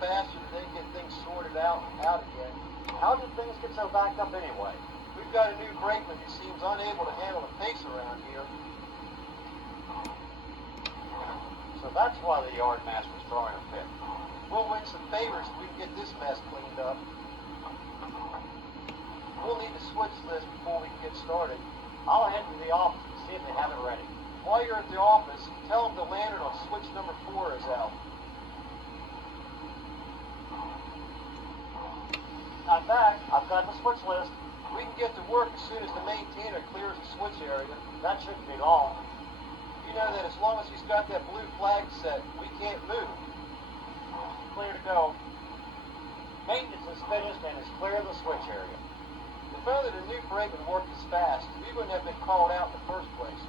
faster than they get things sorted out again. How did things get so backed up anyway? We've got a new brakeman who seems unable to handle the pace around here. So that's why the yard master's throwing a fit. We'll win some favors if we can get this mess cleaned up. We'll need a switch list before we can get started. I'll head to the office and see if they have it ready. While you're at the office, tell them the lantern on switch number 4 is out. I'm back. I've got the switch list. We can get to work as soon as the maintainer clears the switch area. That shouldn't be long. You know that as long as he's got that blue flag set, we can't move. Clear to go. Maintenance is finished and is clear of the switch area. If only the new brakeman worked as fast, we wouldn't have been called out in the first place.